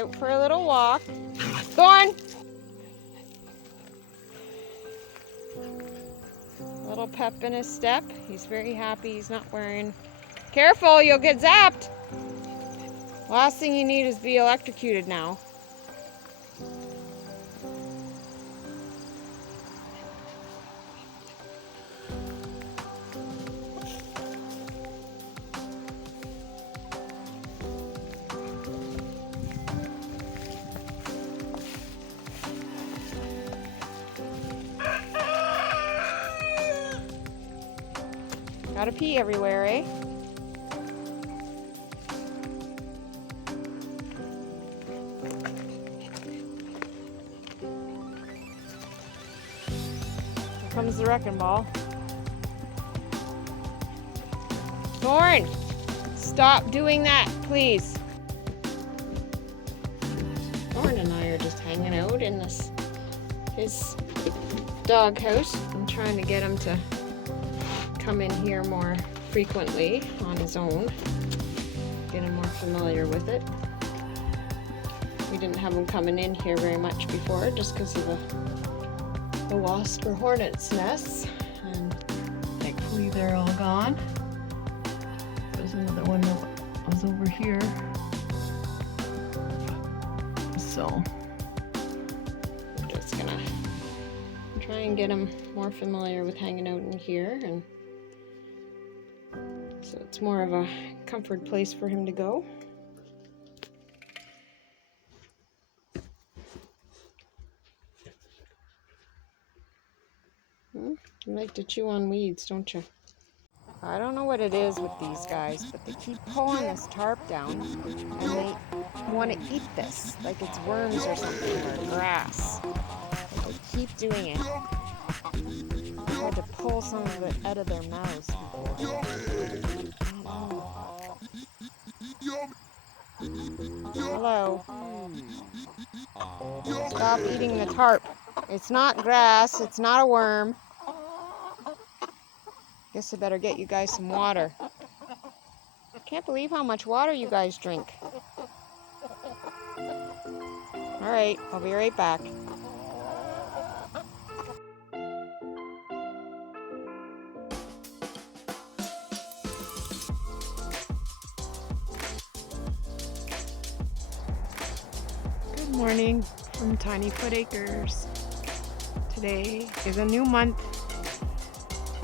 out for a little walk. Thorn! Little pep in his step. He's very happy he's not wearing... Careful, you'll get zapped! Last thing you need is to be electrocuted now. Gotta pee everywhere, eh? Here comes the wrecking ball. Thorn! Stop doing that, please. Thorn and I are just hanging out in his dog house. I'm trying to get him to come in here more frequently on his own, get him more familiar with it. We didn't have him coming in here very much before just because of the wasp or hornet's nests, and thankfully they're all gone. There's another one that was over here, so I'm just gonna try and get him more familiar with hanging out in here, and so it's more of a comfort place for him to go. You like to chew on weeds, don't you? I don't know what it is with these guys, but they keep pulling this tarp down and they want to eat this like it's worms or something, or grass. They keep doing it. I had to pull some of it out of their mouths. Hello. Stop eating the tarp. It's not grass. It's not a worm. Guess I better get you guys some water. Can't believe how much water you guys drink. All right, I'll be right back. Good morning from Tiny Foot Acres. Today is a new month,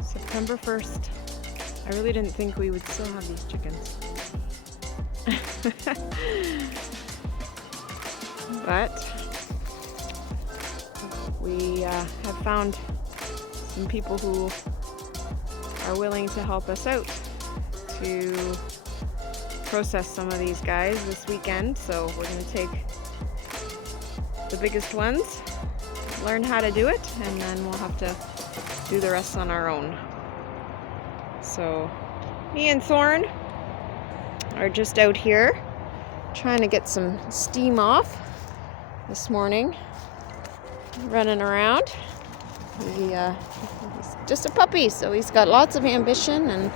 September 1st. I really didn't think we would still have these chickens. But we have found some people who are willing to help us out to process some of these guys this weekend. So we're going to take the biggest ones, learn how to do it, and then we'll have to do the rest on our own. So me and Thorn are just out here trying to get some steam off this morning, running around. He's just a puppy, so he's got lots of ambition, and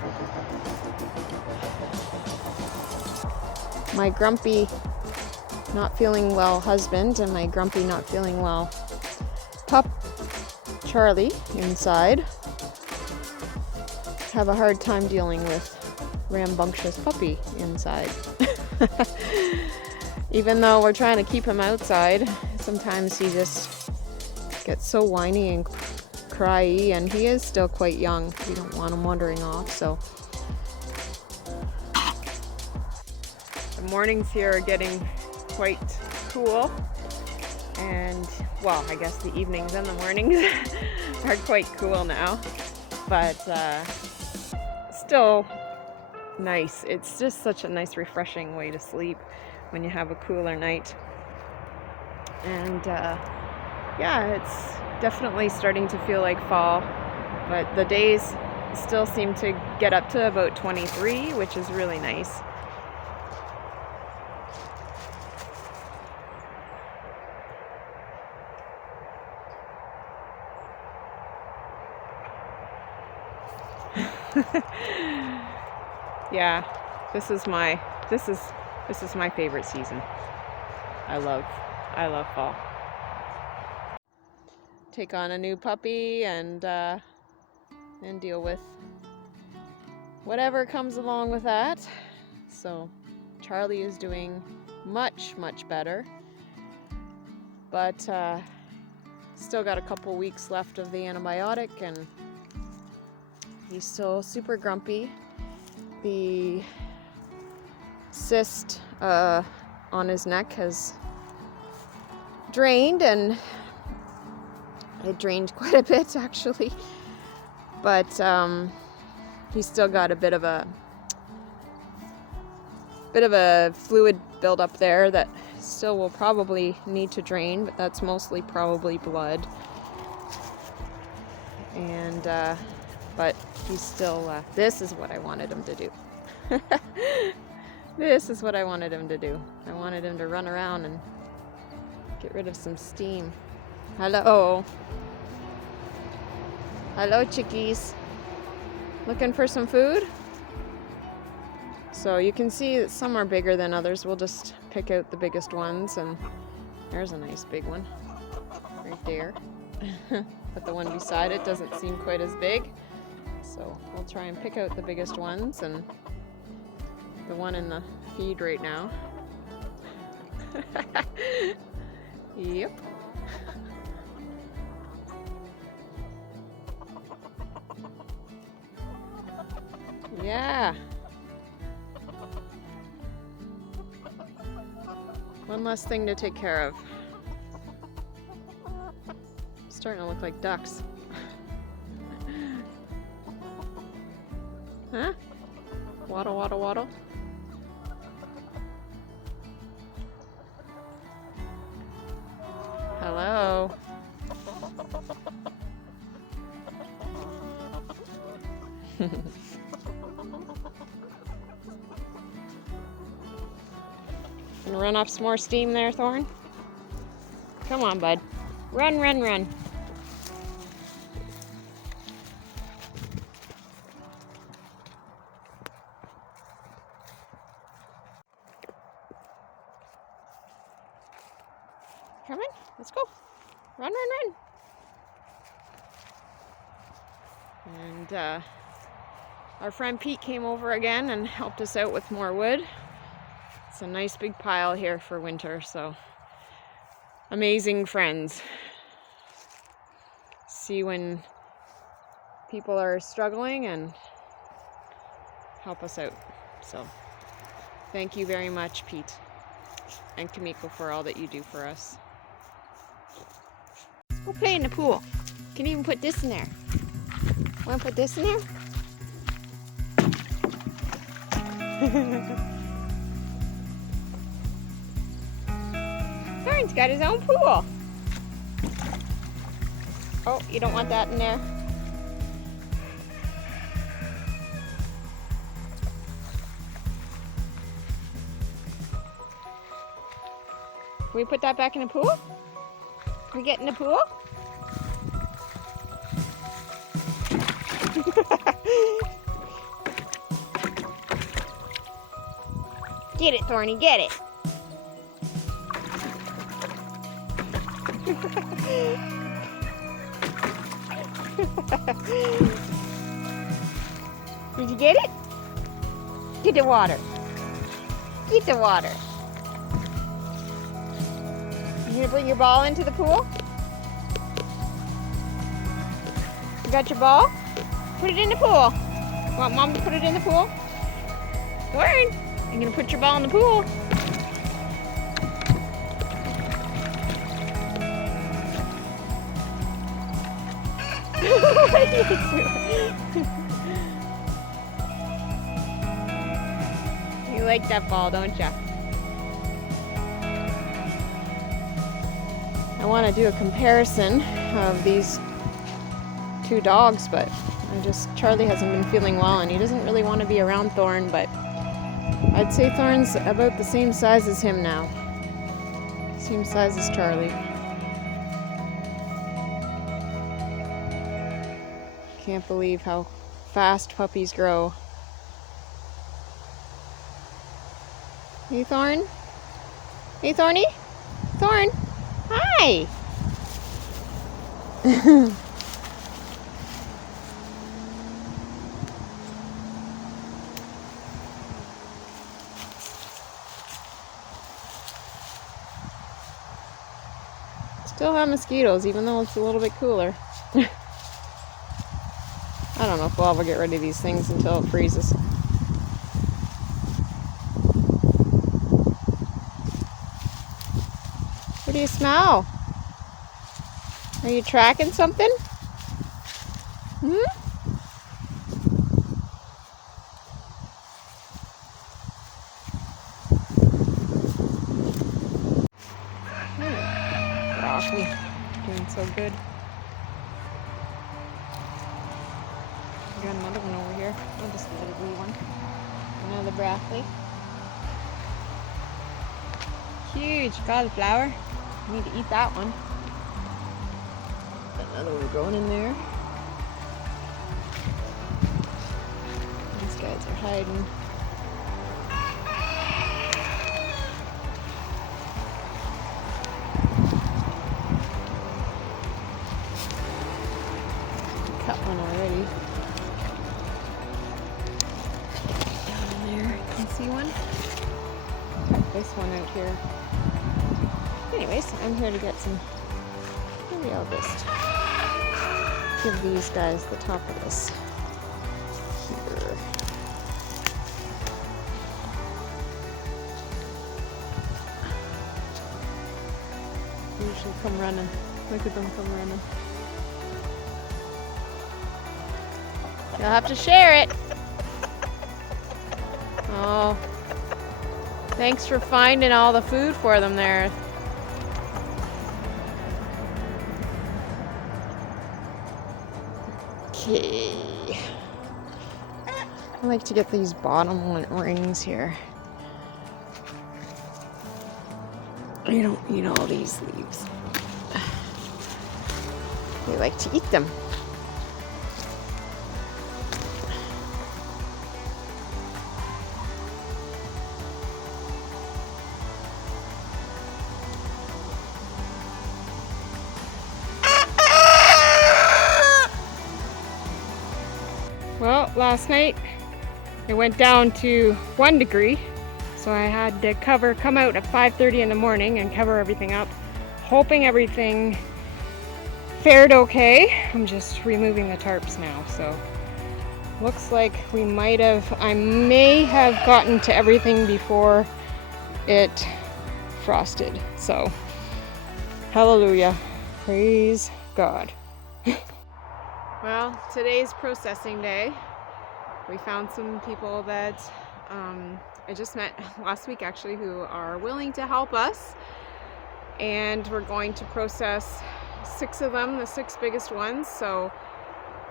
my grumpy not feeling well husband and my grumpy not feeling well pup Charlie inside have a hard time dealing with rambunctious puppy inside. Even though we're trying to keep him outside, sometimes he just gets so whiny and cryy, and he is still quite young. We don't want him wandering off, so the mornings here are getting quite cool, and well, I guess the evenings and the mornings are quite cool now, but still nice. It's just such a nice, refreshing way to sleep when you have a cooler night. And yeah, it's definitely starting to feel like fall, but the days still seem to get up to about 23, which is really nice. Yeah, this is my favorite season. I love fall. Take on a new puppy and deal with whatever comes along with that. So Charlie is doing much better, but still got a couple weeks left of the antibiotic, and he's still super grumpy. The cyst on his neck has drained, and it drained quite a bit actually, but he's still got a bit of a fluid buildup there that still will probably need to drain, but that's mostly probably blood. And but he's still this is what I wanted him to do. This is what I wanted him to do. I wanted him to run around and get rid of some steam. Hello. Hello, chickies. Looking for some food? So you can see that some are bigger than others. We'll just pick out the biggest ones, and there's a nice big one right there. But the one beside it doesn't seem quite as big. So we'll try and pick out the biggest ones, and the one in the feed right now. Yep. Yeah. One less thing to take care of. Starting to look like ducks. Huh? Waddle, waddle, waddle. Hello. Gonna run off some more steam there, Thorn? Come on, bud. Run, run, run. Come on, let's go. Run, run, run. And our friend Pete came over again and helped us out with more wood. It's a nice big pile here for winter, so amazing friends. See when people are struggling and help us out. So thank you very much, Pete and Kamiko, for all that you do for us. Go play in the pool. You can even put this in there. Want to put this in there? Thorn's got his own pool. Oh, you don't want that in there? Can we put that back in the pool? Can we get in the pool? Get it, Thorny, get it. Did you get it? Get the water. Get the water. You gonna bring your ball into the pool? You got your ball? Put it in the pool. Want Mom to put it in the pool? Lauren, you gonna put your ball in the pool? You like that ball, don't you? I want to do a comparison of these two dogs, but Charlie hasn't been feeling well, and he doesn't really want to be around Thorn, but I'd say Thorn's about the same size as him now. Same size as Charlie. Can't believe how fast puppies grow. Hey, Thorn? Hey, Thorny? Thorn, hi. Still have mosquitoes, even though it's a little bit cooler. I don't know if we'll ever get rid of these things until it freezes. What do you smell? Are you tracking something? Hmm? Broccoli. Doing so good. We got another one over here. Oh, just a little wee one. Another broccoli. Huge cauliflower. I need to eat that one. Another one growing in there. These guys are hiding. Cut one already. Down in there. Can you see one? Cut this one out here. Anyways, I'm here to get some. Maybe I'll just give these guys the top of this here. They usually come running. Look at them come running. You'll have to share it. Oh, thanks for finding all the food for them there. Okay. I like to get these bottom rings here. You don't eat all these leaves. They like to eat them. Well, last night it went down to 1 degree, so I had to come out at 5:30 in the morning and cover everything up, hoping everything fared okay. I'm just removing the tarps now, so looks like I may have gotten to everything before it frosted. So hallelujah, praise God. Well, today's processing day. We found some people that I just met last week actually who are willing to help us, and we're going to process 6 of them, the 6 biggest ones. So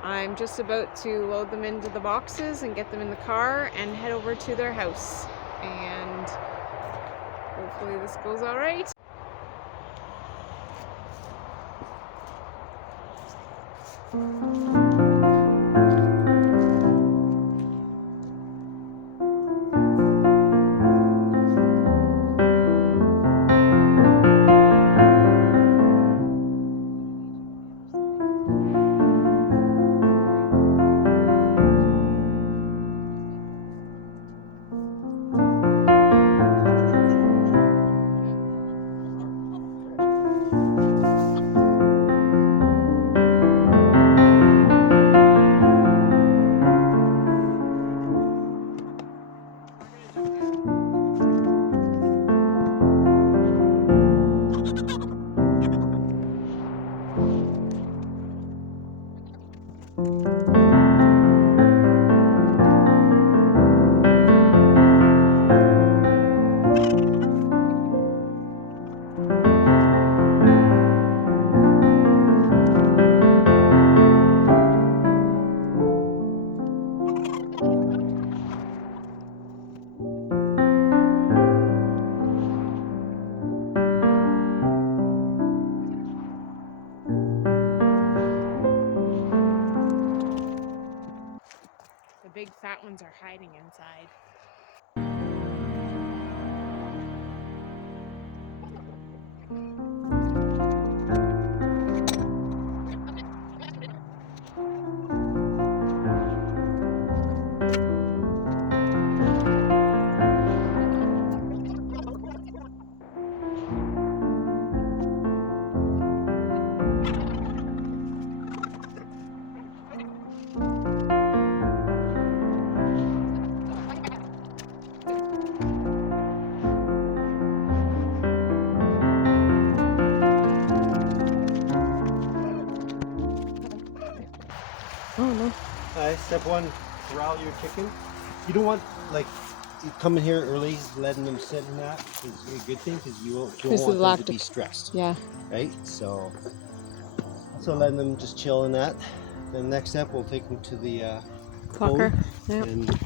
I'm just about to load them into the boxes and get them in the car and head over to their house, and hopefully this goes all right. The big fat ones are hiding inside. Oh no. Step one, corral your chicken. You don't want, like, you come in here early, letting them sit in that is a good thing because you don't want them to be stressed. Yeah. Right? So letting them just chill in that. Then next step, we'll take them to the Plucker. home Yep. and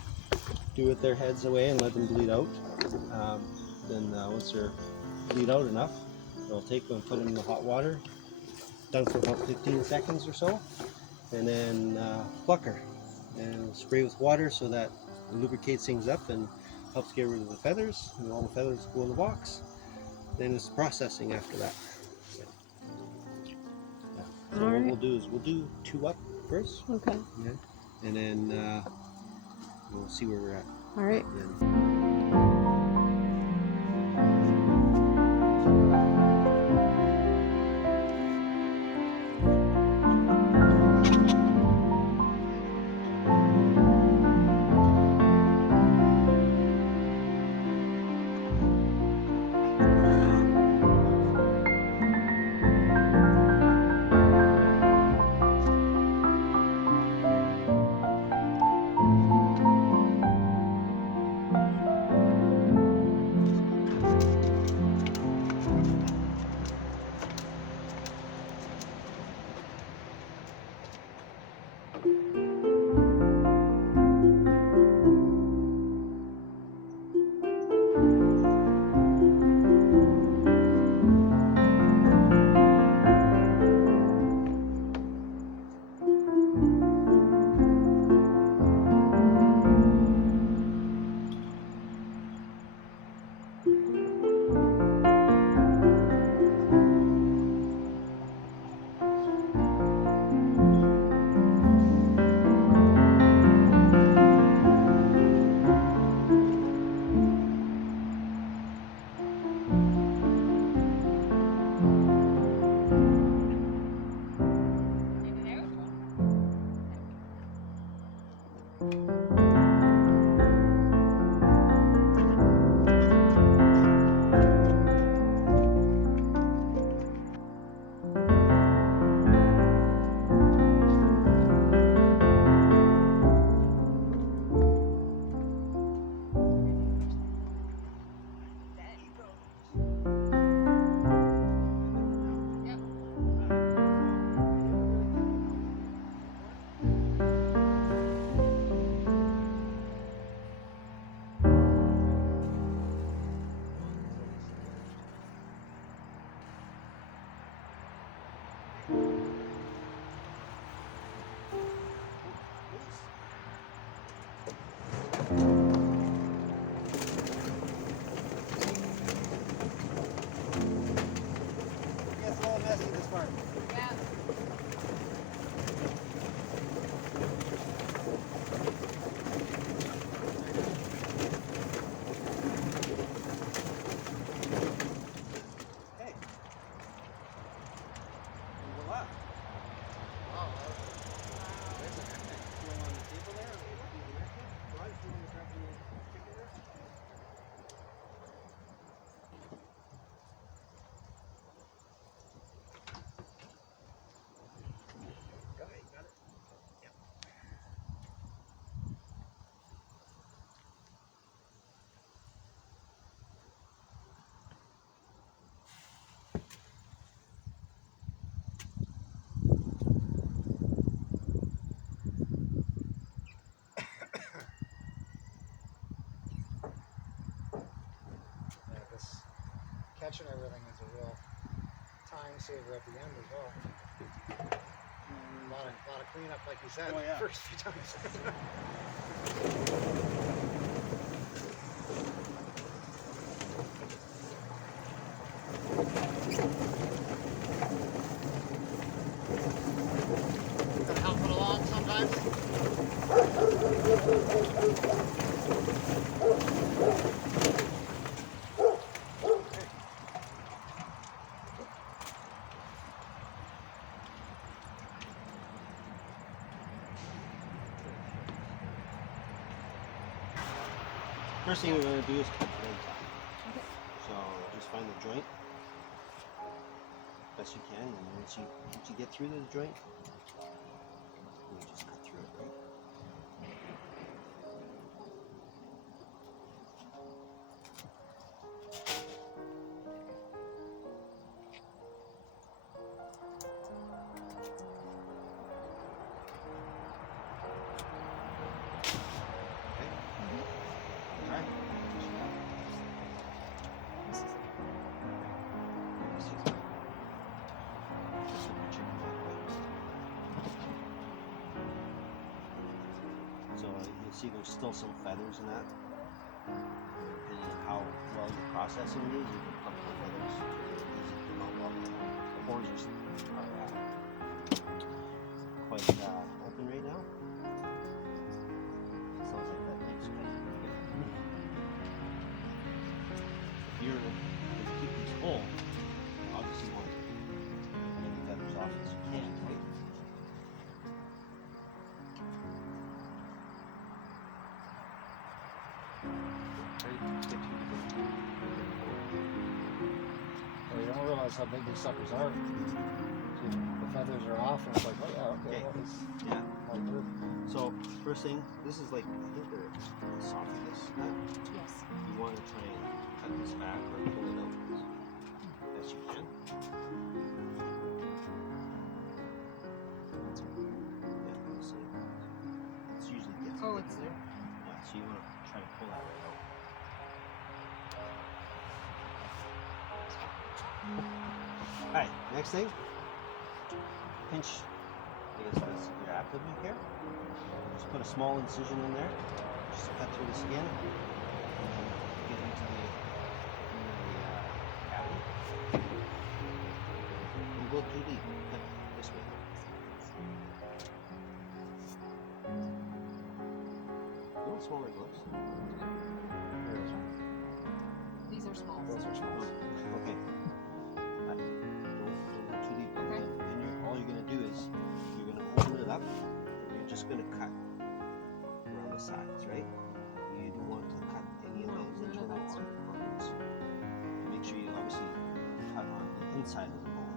do it their heads away and let them bleed out. Then once they're bleed out enough, we'll take them and put them in the hot water, done for about 15 seconds or so, and then plucker and spray with water so that it lubricates things up and helps get rid of the feathers, and all the feathers go in the box. Then it's processing after that. Yeah. So what we'll do is we'll do 2 up first. Okay. Yeah. And then we'll see where we're at. All right. Catching everything is a real time saver at the end as well. A lot of cleanup, like you said, the first few times. Gotta help it along sometimes. First thing we're going to do is cut the legs off. Okay. So just find the joint best you can, and once you get through the joint, you just cut through it, right? So you'll see there's still some feathers in that. Depending on how well you're processing these, you can pluck the feathers. Easy to come out well. The pores are quite open right now. Sounds like that leg's cutting pretty good. If you're going to keep these whole, obviously you want as many feathers off as you can, right? Well, you don't realize how big these suckers are. See, the feathers are off, and it's like, oh yeah, okay, that was like good. So first thing, this is like, I think they're esophagus. Yes. You want to try and cut this back or pull it out as best you can. Yeah, let's see. It's usually gets Oh, in it's there. Yeah, so you want to try to pull that right out. Alright, next thing, pinch, I guess that's your abdomen here. Just put a small incision in there, just cut through the skin, and then get into the cavity. Don't go too deep, cut this way. You want smaller gloves? These are small. Those are small. Okay. Don't go too deep. Okay. And all you're going to do is you're going to open it up and you're just going to cut around the sides, right? You don't want to cut any of those internal organs. Make sure you obviously cut on the inside of the bone.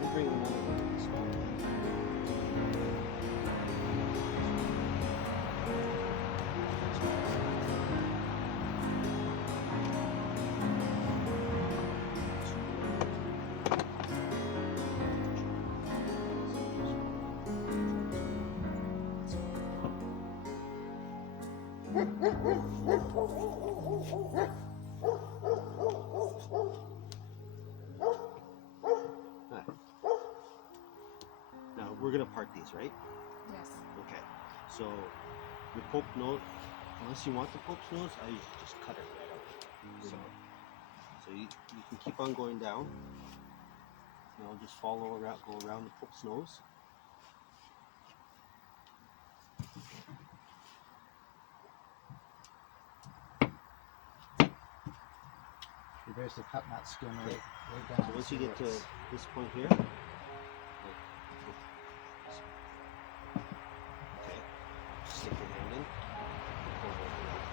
We'll bring another one in the skull. Now we're gonna part these, right? Yes. Okay. So your poke nose, unless you want the poke's nose, I usually just cut it right out. So you can keep on going down. You know, just follow around, go around the poke's nose. You're basically cutting that skin right So down. once you get to this point here, okay, stick your hand in, pull it out.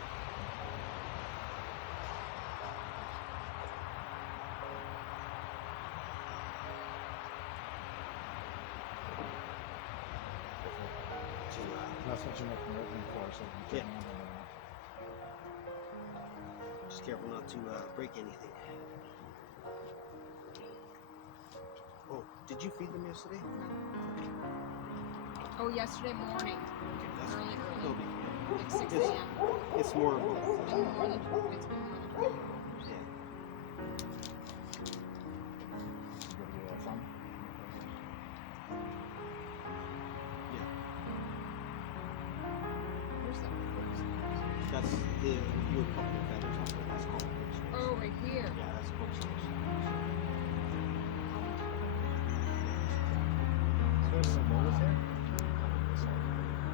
That's what you're making open for, so you can Yeah. get handle on that. Just careful not to break anything. Oh, did you feed them yesterday? Oh, yesterday morning. Early. It'll be fine. Like 6 a.m. It's more. It's been more than 20 years. Yeah. Give you a thumb. Yeah. That's the you would put your feathers on it. That's called post nose. Oh, right here. Yeah, that's post nose. So there's some moles here?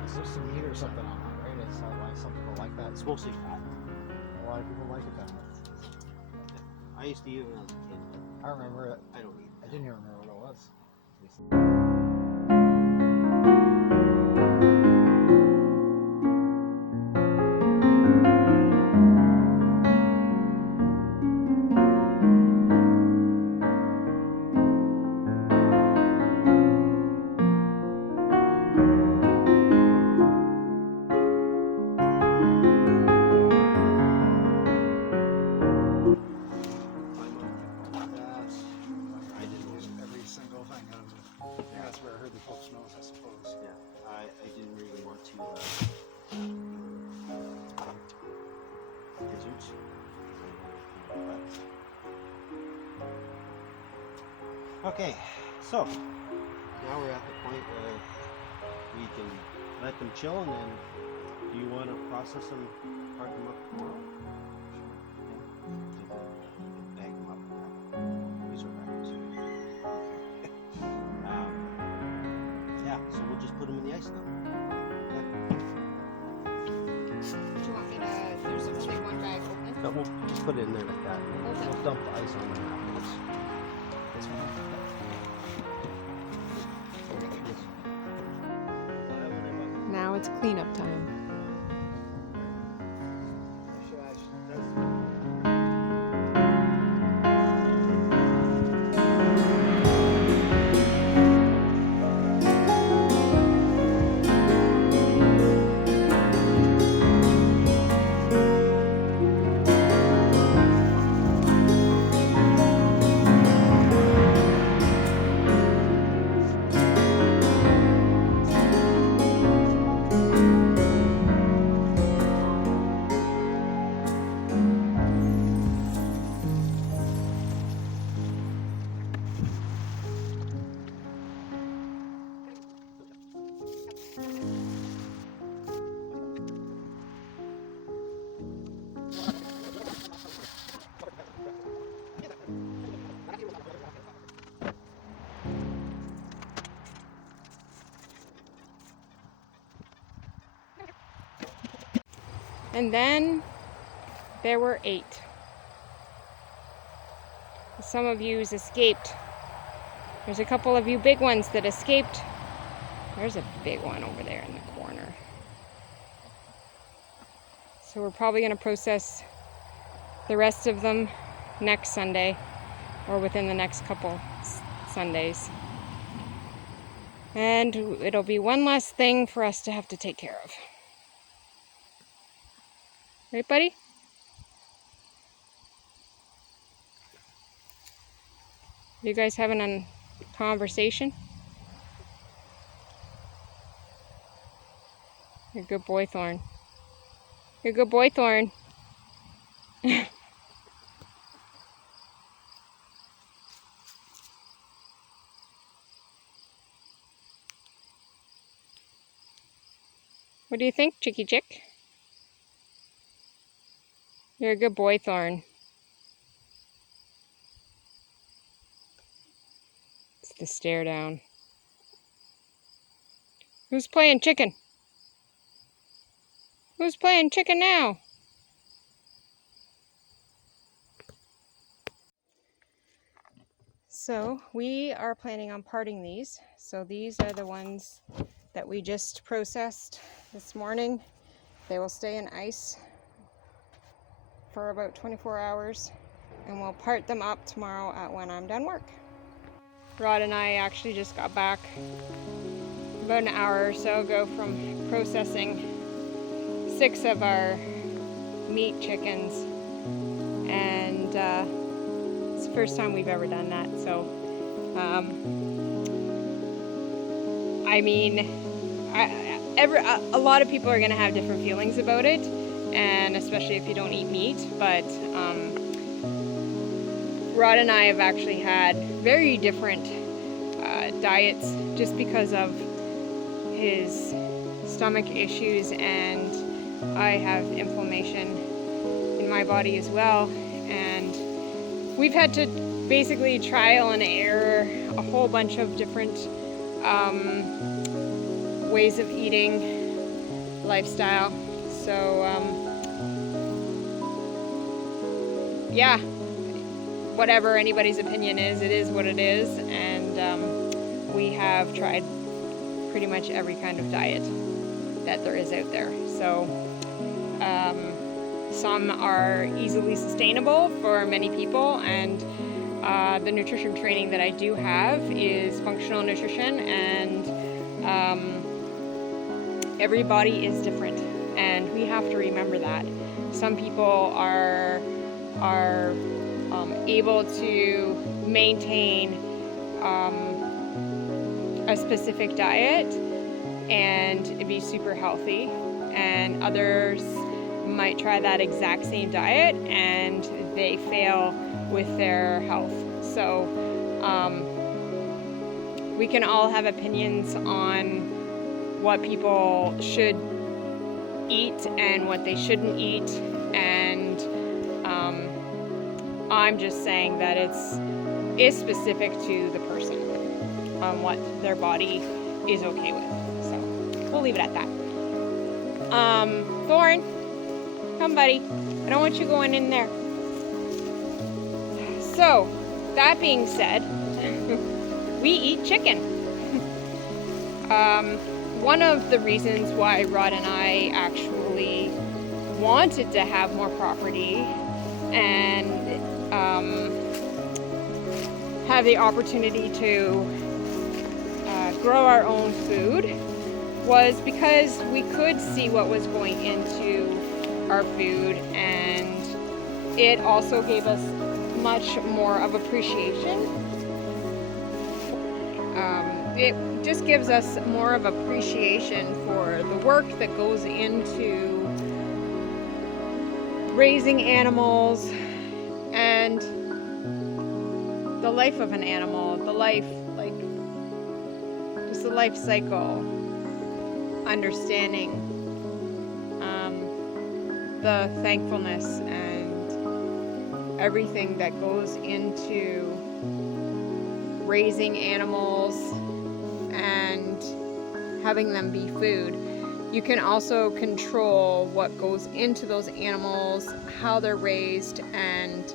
Is there some meat or something on that, right? Is that why some people like that? It's mostly fat. A lot of people like it that way. I used to eat it when I was a kid, but I remember it. I don't eat it. I didn't even remember what it was. I didn't Use every single thing out of it. I think that's where I heard the post nose, I suppose. Yeah, I didn't really want to gizzards. Okay, so now we're at the point where we can let them chill, and then do you want to process them, part them up tomorrow? Bag them up. These are bags. Yeah, so we'll just put them in the ice now. Do you want me to? There's only one bag open. But we'll just put it in there like that. Okay. We'll dump the ice on them afterwards. This one. Now it's cleanup time. And then there were 8. Some of you's escaped. There's a couple of you big ones that escaped. There's a big one over there in the corner. So we're probably going to process the rest of them next Sunday or within the next couple Sundays. And it'll be one less thing for us to have to take care of. Right, buddy? You guys having a conversation? You're a good boy, Thorn. You're a good boy, Thorn. What do you think, Chicky Chick? You're a good boy, Thorn. It's the stare down. Who's playing chicken? Who's playing chicken now? So we are planning on parting these. So these are the ones that we just processed this morning. They will stay in ice for about 24 hours, and we'll part them up tomorrow when I'm done work. Rod and I actually just got back about an hour or so ago from processing 6 of our meat chickens, and it's the first time we've ever done that. So I mean, a lot of people are going to have different feelings about it, and especially if you don't eat meat, but Rod and I have actually had very different diets just because of his stomach issues and I have inflammation in my body as well, and we've had to basically trial and error a whole bunch of different ways of eating, lifestyle. So yeah, whatever anybody's opinion is, it is what it is, and we have tried pretty much every kind of diet that there is out there. So some are easily sustainable for many people, and the nutrition training that I do have is functional nutrition, and everybody is different, and we have to remember that. Some people are able to maintain a specific diet and be super healthy, and others might try that exact same diet and they fail with their health. So we can all have opinions on what people should eat and what they shouldn't eat, and I'm just saying that it's specific to the person on what their body is okay with. So we'll leave it at that. Thorn, come buddy. I don't want you going in there. So, that being said, we eat chicken. One of the reasons why Rod and I actually wanted to have more property and have the opportunity to grow our own food was because we could see what was going into our food, and it also gave us much more of appreciation. It just gives us more of appreciation for the work that goes into raising animals and the life of an animal, the life, like just the life cycle, understanding the thankfulness and everything that goes into raising animals and having them be food. You can also control what goes into those animals, how they're raised, and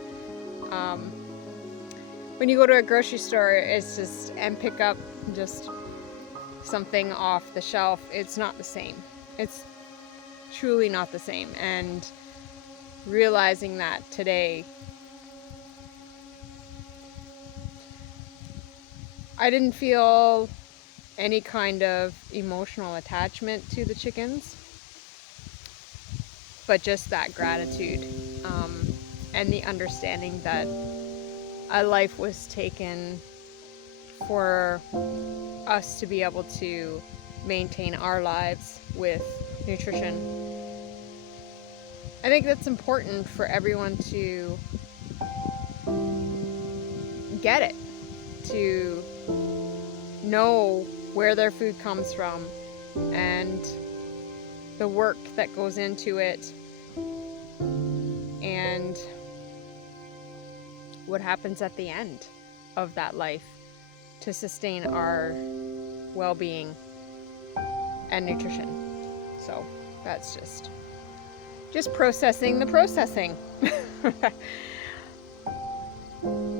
when you go to a grocery store, it's just and pick up just something off the shelf, it's not the same. It's truly not the same, and realizing that today, I didn't feel any kind of emotional attachment to the chickens, but just that gratitude and the understanding that a life was taken for us to be able to maintain our lives with nutrition. I think that's important for everyone to get it, to know where their food comes from and the work that goes into it and what happens at the end of that life to sustain our well-being and nutrition. So that's just processing the processing.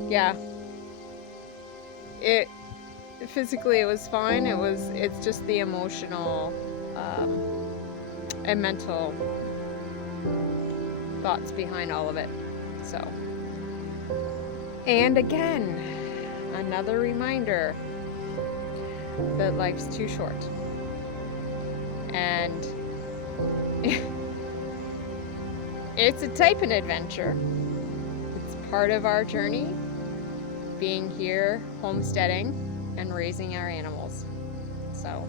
Yeah, physically it was fine. It's just the emotional and mental thoughts behind all of it. So, and again, another reminder that life's too short, and it's a type of adventure. It's part of our journey, being here, homesteading, and raising our animals. So,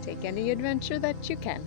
take any adventure that you can.